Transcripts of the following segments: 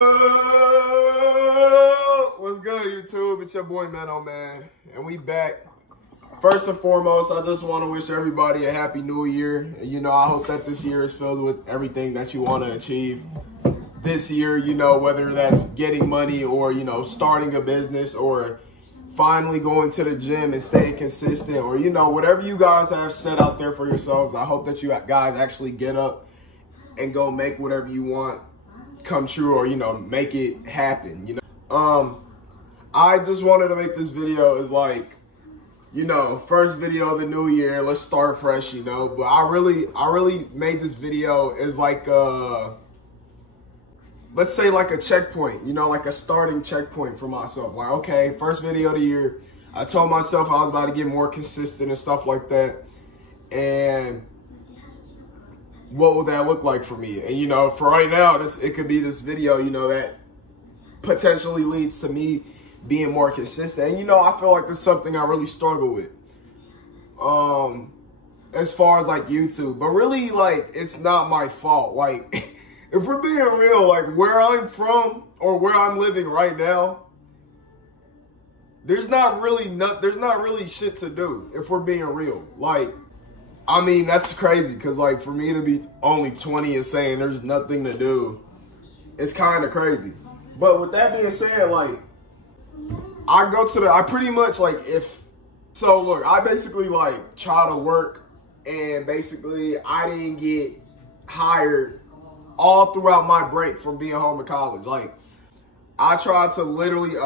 What's good, YouTube? It's your boy Mano, man, and we back. First and foremost, I just want to wish everybody a happy new year. And, you know, I hope that this year is filled with everything that you want to achieve this year, you know, whether that's getting money or, you know, starting a business or finally going to the gym and staying consistent, or, you know, whatever you guys have set out there for yourselves. I hope that you guys actually get up and go make whatever you want come true, or, you know, make it happen, you know. I just wanted to make this video as like, you know, first video of the new year, let's start fresh, you know. But I really made this video as like let's say like a checkpoint, you know, like a starting checkpoint for myself. Like, okay, first video of the year, I told myself I was about to get more consistent and stuff like that, and what would that look like for me? And, you know, for right now, it could be this video, you know, that potentially leads to me being more consistent. And, you know, I feel like that's something I really struggle with as far as like YouTube. But really, like, it's not my fault. Like, if we're being real, like where I'm from or where I'm living right now, there's not really shit to do, if we're being real. Like, I mean, that's crazy, because, like, for me to be only 20 and saying there's nothing to do, it's kind of crazy. But with that being said, like, I pretty much, like, so look, I basically, like, try to work, and basically I didn't get hired all throughout my break from being home in college. Like, I tried to literally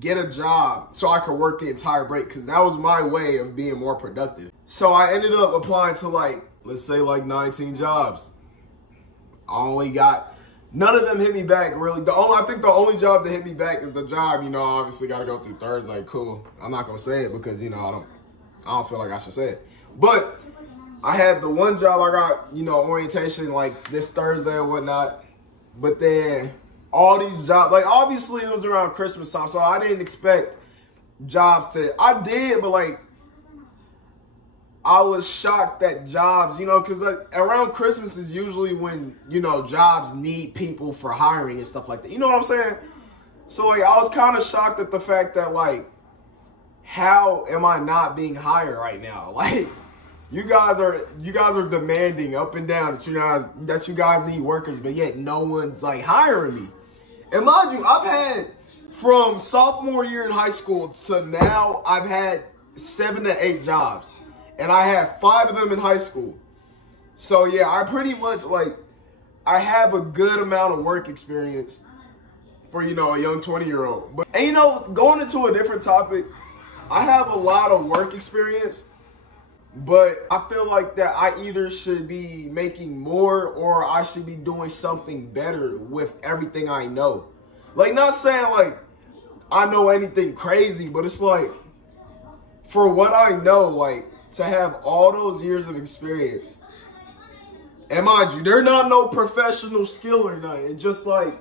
get a job so I could work the entire break, because that was my way of being more productive. So I ended up applying to, like, let's say like 19 jobs. I only got, none of them hit me back, really. I think the only job that hit me back is the job, you know, I obviously got to go through Thursday. Cool. I'm not going to say it because, you know, I don't feel like I should say it. But I had the one job, I got, you know, orientation like this Thursday and whatnot. But then all these jobs, like, obviously it was around Christmas time, so I didn't expect jobs I did, but, like, I was shocked that jobs, you know, because, like, around Christmas is usually when, you know, jobs need people for hiring and stuff like that. You know what I'm saying? So, like, I was kind of shocked at the fact that, like, how am I not being hired right now? Like, you guys are demanding up and down that you guys need workers, but yet no one's, like, hiring me. And mind you, I've had, from sophomore year in high school to now, I've had 7 to 8 jobs. And I had 5 of them in high school. So, yeah, I pretty much, like, I have a good amount of work experience for, you know, a young 20-year-old. And, you know, going into a different topic, I have a lot of work experience, but I feel like that I either should be making more or I should be doing something better with everything I know. Like, not saying, like, I know anything crazy, but it's like, for what I know, like, to have all those years of experience, and mind you, they're not no professional skill or nothing, just like,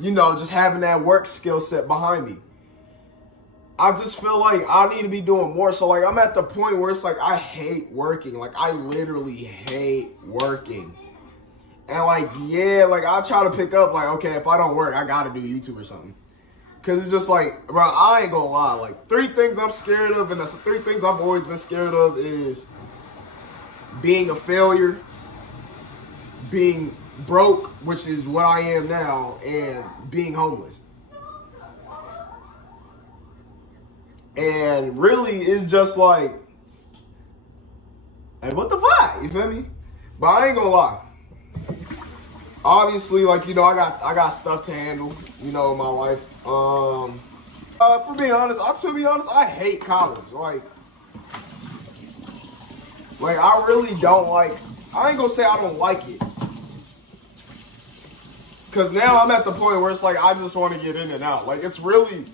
you know, just having that work skill set behind me. I just feel like I need to be doing more. So, like, I'm at the point where it's like, I hate working. Like, I literally hate working. And, like, yeah, like, I try to pick up, like, okay, if I don't work, I gotta do YouTube or something. Because it's just like, bro, I ain't gonna lie. Like, 3 things I'm scared of, and that's the 3 things I've always been scared of, is being a failure, being broke, which is what I am now, and being homeless. And really, it's just like, hey, what the fuck? You feel me? But I ain't gonna lie. Obviously, like, you know, I got stuff to handle, you know, in my life. For being honest, I hate college. Like, I really don't like, I ain't gonna say I don't like it. Because now I'm at the point where it's like, I just want to get in and out. Like, it's literally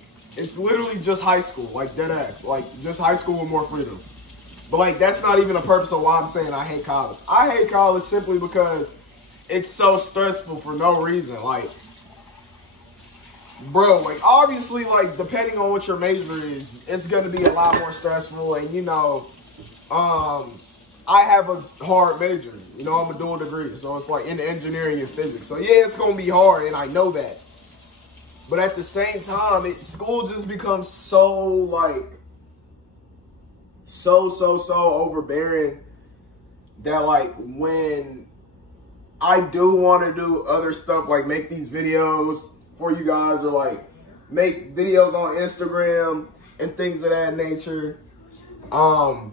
just high school, like, dead ass. Like, just high school with more freedom. But, like, that's not even a purpose of why I'm saying I hate college. I hate college simply because it's so stressful for no reason. Like, bro, like, obviously, like, depending on what your major is, it's going to be a lot more stressful. And, you know, I have a hard major. You know, I'm a dual degree. So it's like in engineering and physics. So yeah, it's going to be hard, and I know that. But at the same time, school just becomes so, like, so overbearing that, like, when I do want to do other stuff, like make these videos for you guys, or like make videos on Instagram and things of that nature, I'm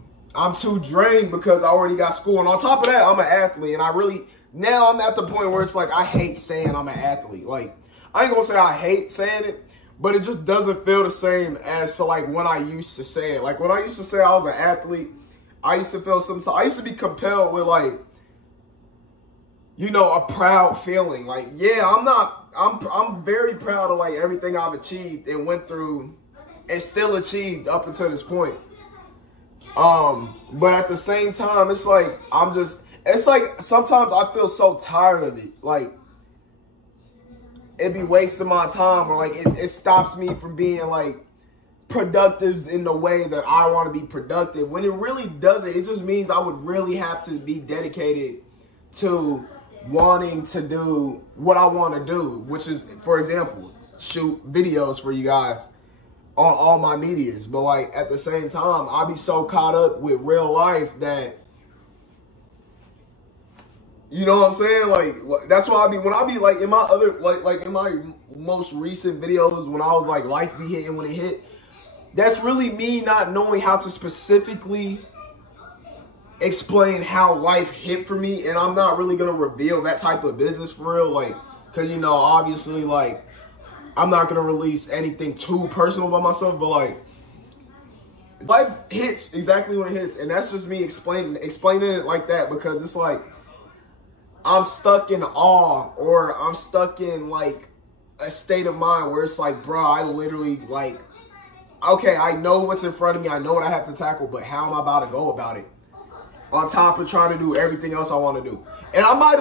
too drained because I already got school. And on top of that, I'm an athlete, and now I'm at the point where it's like, I hate saying I'm an athlete. Like, I ain't gonna say I hate saying it, but it just doesn't feel the same as to like when I used to say it. Like when I used to say I was an athlete, I used to feel sometimes, I used to be compelled with like, you know, a proud feeling. Like, yeah, I'm very proud of like everything I've achieved and went through and still achieved up until this point. But at the same time, it's like, it's like sometimes I feel so tired of it. Like, it'd be wasting my time, or like it stops me from being like productive in the way that I want to be productive, when it really doesn't. It just means I would really have to be dedicated to wanting to do what I want to do, which is, for example, shoot videos for you guys on all my medias. But like at the same time, I'll be so caught up with real life that, you know what I'm saying? Like that's why when I be like in my other, like in my most recent videos, when I was like life be hitting when it hit, that's really me not knowing how to specifically explain how life hit for me. And I'm not really gonna reveal that type of business for real, like, cause you know, obviously, like, I'm not gonna release anything too personal about myself, but like, life hits exactly when it hits, and that's just me explaining it like that, because it's like, I'm stuck in awe, or I'm stuck in like a state of mind where it's like, bro, I literally like, okay, I know what's in front of me, I know what I have to tackle, but how am I about to go about it? On top of trying to do everything else I want to do. And I might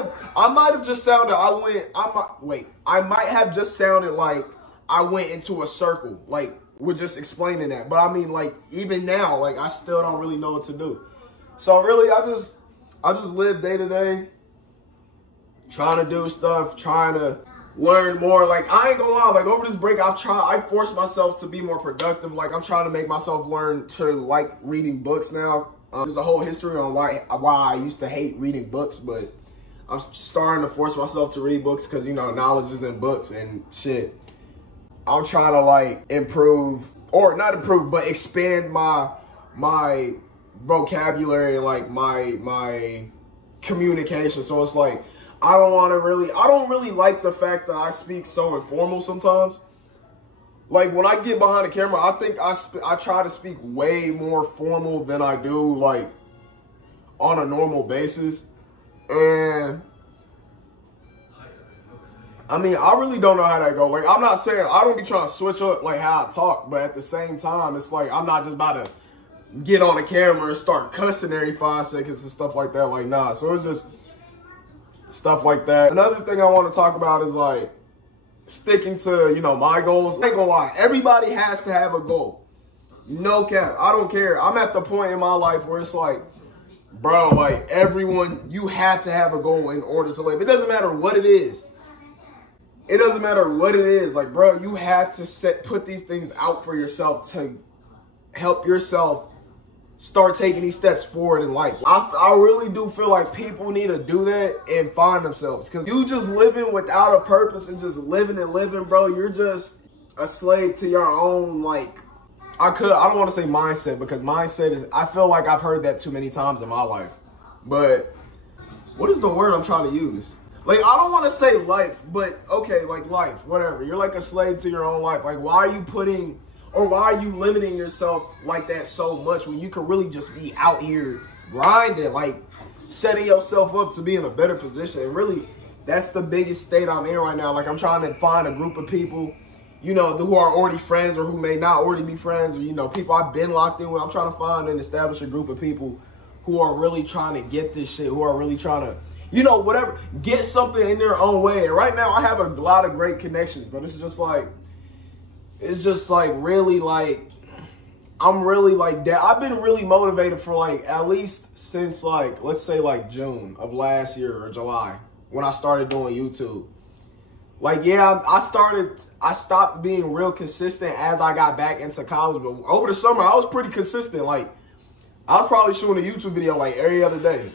have just sounded, I might have just sounded like I went into a circle, like, with just explaining that. But I mean, like, even now, like, I still don't really know what to do. So really, I just live day to day, trying to do stuff, trying to learn more. Like, I ain't gonna lie, like, over this break, I forced myself to be more productive. Like, I'm trying to make myself learn to like reading books now. There's a whole history on why I used to hate reading books, but I'm starting to force myself to read books because, you know, knowledge is in books and shit. I'm trying to like improve, or not improve, but expand my vocabulary and like my communication. So it's like, I don't really like the fact that I speak so informal sometimes. Like, when I get behind the camera, I think I try to speak way more formal than I do, like, on a normal basis. And, I mean, I really don't know how that goes. Like, I'm not saying, I don't be trying to switch up, like, how I talk. But at the same time, it's like, I'm not just about to get on the camera and start cussing every 5 seconds and stuff like that. Like, nah. So it's just stuff like that. Another thing I want to talk about is, like, sticking to, you know, my goals. I ain't gonna lie, everybody has to have a goal. No cap, I don't care. I'm at the point in my life where it's like, bro, like, everyone, you have to have a goal in order to live. It doesn't matter what it is. It doesn't matter what it is. Like, bro, you have to put these things out for yourself to help yourself start taking these steps forward in life. I really do feel like people need to do that and find themselves. Because you just living without a purpose and just living, bro, you're just a slave to your own, like, I don't want to say mindset, because mindset is, I feel like I've heard that too many times in my life. But what is the word I'm trying to use? Like, I don't want to say life, but okay, like life, whatever. You're like a slave to your own life. Like, why are you putting, or why are you limiting yourself like that so much when you could really just be out here grinding, like setting yourself up to be in a better position? And really, that's the biggest state I'm in right now. Like, I'm trying to find a group of people, you know, who are already friends or who may not already be friends, or, you know, people I've been locked in with. I'm trying to find and establish a group of people who are really trying to get this shit, who are really trying to, you know, whatever, get something in their own way. And right now, I have a lot of great connections, but it's just like, really, like, I'm really like that. I've been really motivated for like at least since like, let's say like June of last year or July when I started doing YouTube. Like, yeah, I stopped being real consistent as I got back into college. But over the summer, I was pretty consistent. Like, I was probably shooting a YouTube video like every other day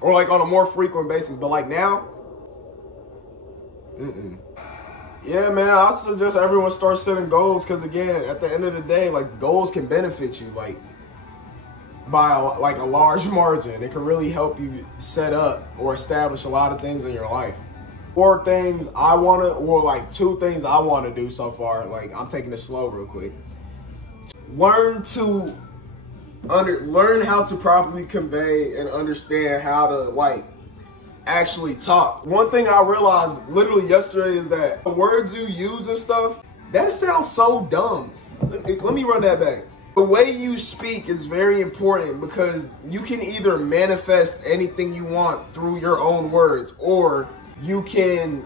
or like on a more frequent basis. But like now, yeah, man, I suggest everyone start setting goals because, again, at the end of the day, like, goals can benefit you, like, by, like, a large margin. It can really help you set up or establish a lot of things in your life. 4 things I want to, or, like, 2 things I want to do so far. Like, I'm taking it slow real quick. Learn how to properly convey and understand how to, like, actually talk. One thing I realized literally yesterday is that the words you use and stuff, that sounds so dumb. Let me run that back. The way you speak is very important because you can either manifest anything you want through your own words, or you can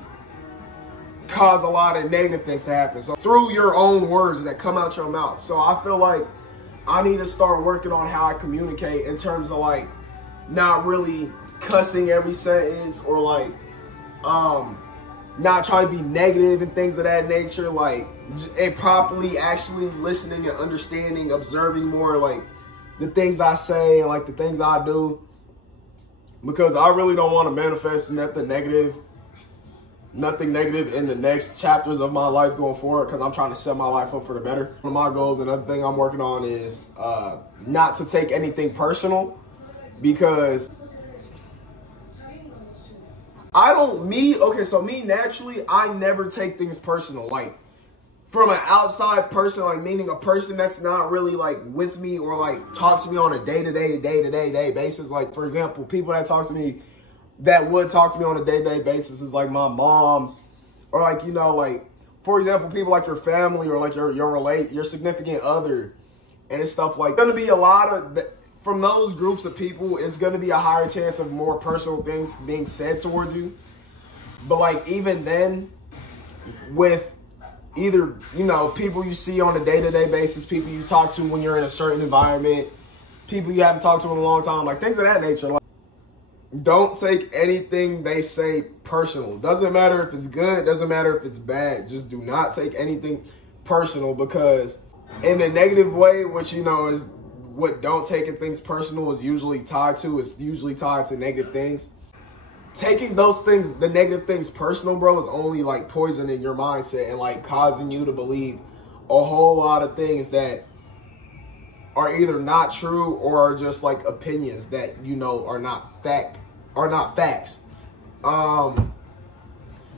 cause a lot of negative things to happen. So through your own words that come out your mouth. So I feel like I need to start working on how I communicate in terms of like not really cussing every sentence or like not trying to be negative and things of that nature, like, and properly actually listening and understanding, observing more like the things I say and like the things I do, because I really don't want to manifest nothing negative in the next chapters of my life going forward, because I'm trying to set my life up for the better. One of my goals, another thing I'm working on is not to take anything personal, because me naturally, I never take things personal. Like, from an outside person, like meaning a person that's not really like with me or like talks to me on a day-to-day basis. Like, for example, people that talk to me, that would talk to me on a day-to-day basis is like my moms, or like, you know, like, for example, people like your family or like your significant other, and it's stuff like, gonna be a lot of from those groups of people, it's going to be a higher chance of more personal things being said towards you. But like, even then, with either, you know, people you see on a day-to-day basis, people you talk to when you're in a certain environment, people you haven't talked to in a long time, like things of that nature, like, don't take anything they say personal. Doesn't matter if it's good, doesn't matter if it's bad. Just do not take anything personal, because in a negative way, which, you know, is what don't taking things personal is usually tied to. It's usually tied to negative things. Taking those things, the negative things personal, bro, is only like poisoning your mindset and like causing you to believe a whole lot of things that are either not true or are just like opinions that, you know, are not facts.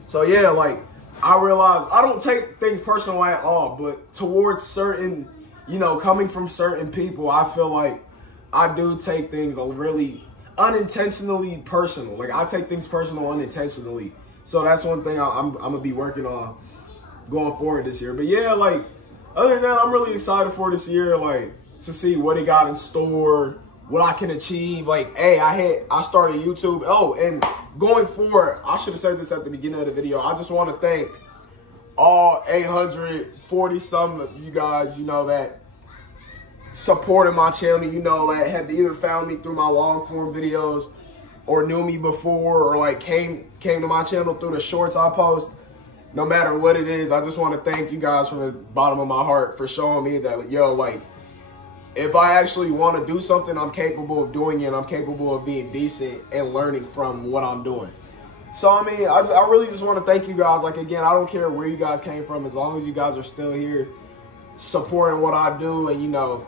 So yeah, like, I realized I don't take things personal at all, but towards certain, you know, coming from certain people, I feel like I do take things really unintentionally personal. Like, I take things personal unintentionally. So that's one thing I'm going to be working on going forward this year. But yeah, like, other than that, I'm really excited for this year, like, to see what he got in store, what I can achieve. Like, hey, I started YouTube. Oh, and going forward, I should have said this at the beginning of the video. I just want to thank all 840 some of you guys, you know, that supported my channel, you know, that had either found me through my long form videos or knew me before, or like came to my channel through the shorts I post. No matter what it is, I just want to thank you guys from the bottom of my heart for showing me that, yo, like, if I actually want to do something, I'm capable of doing it. I'm capable of being decent and learning from what I'm doing. So, I mean, I really just want to thank you guys. Like, again, I don't care where you guys came from, as long as you guys are still here supporting what I do and, you know,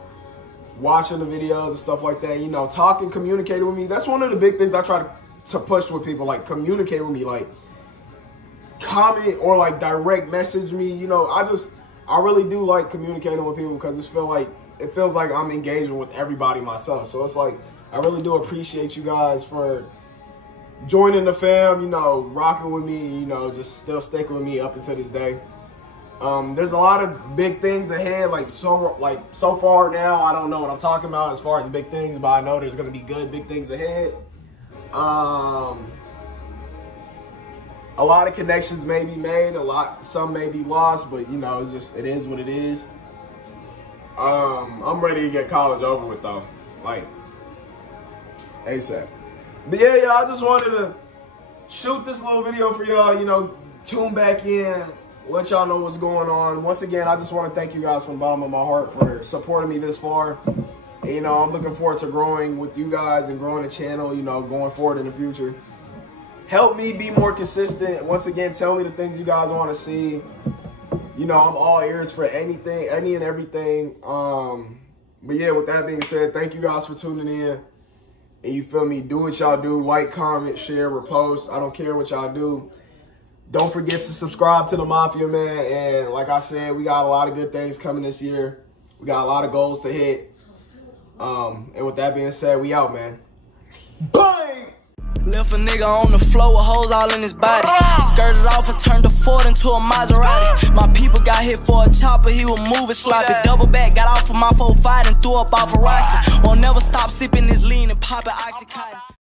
watching the videos and stuff like that, you know, talking, communicating with me. That's one of the big things I try to push with people, like, communicate with me, like, comment or, like, direct message me. You know, I really do like communicating with people, because it feels like I'm engaging with everybody myself. So it's like, I really do appreciate you guys for joining the fam, you know, rocking with me, you know, just still sticking with me up until this day. There's a lot of big things ahead. So far now, I don't know what I'm talking about as far as big things, but I know there's gonna be good big things ahead. A lot of connections may be made, some may be lost, but you know, it is what it is. I'm ready to get college over with though, like ASAP. But yeah, y'all, I just wanted to shoot this little video for y'all, you know, tune back in, let y'all know what's going on. Once again, I just want to thank you guys from the bottom of my heart for supporting me this far. And, you know, I'm looking forward to growing with you guys and growing the channel, you know, going forward in the future. Help me be more consistent. Once again, tell me the things you guys want to see. You know, I'm all ears for anything, any and everything. But yeah, with that being said, thank you guys for tuning in. And you feel me? Do what y'all do. Like, comment, share, repost. I don't care what y'all do. Don't forget to subscribe to the Mafia, man. And like I said, we got a lot of good things coming this year. We got a lot of goals to hit. And with that being said, we out, man. Bang! Left a nigga on the floor with holes all in his body. Skirted off and turned the Ford into a Maserati. My people got hit for a chopper, he was moving sloppy. Double back, got off of my 4-5 and threw up off a Roxy. Won't never stop sipping this lean and popping Oxycontin.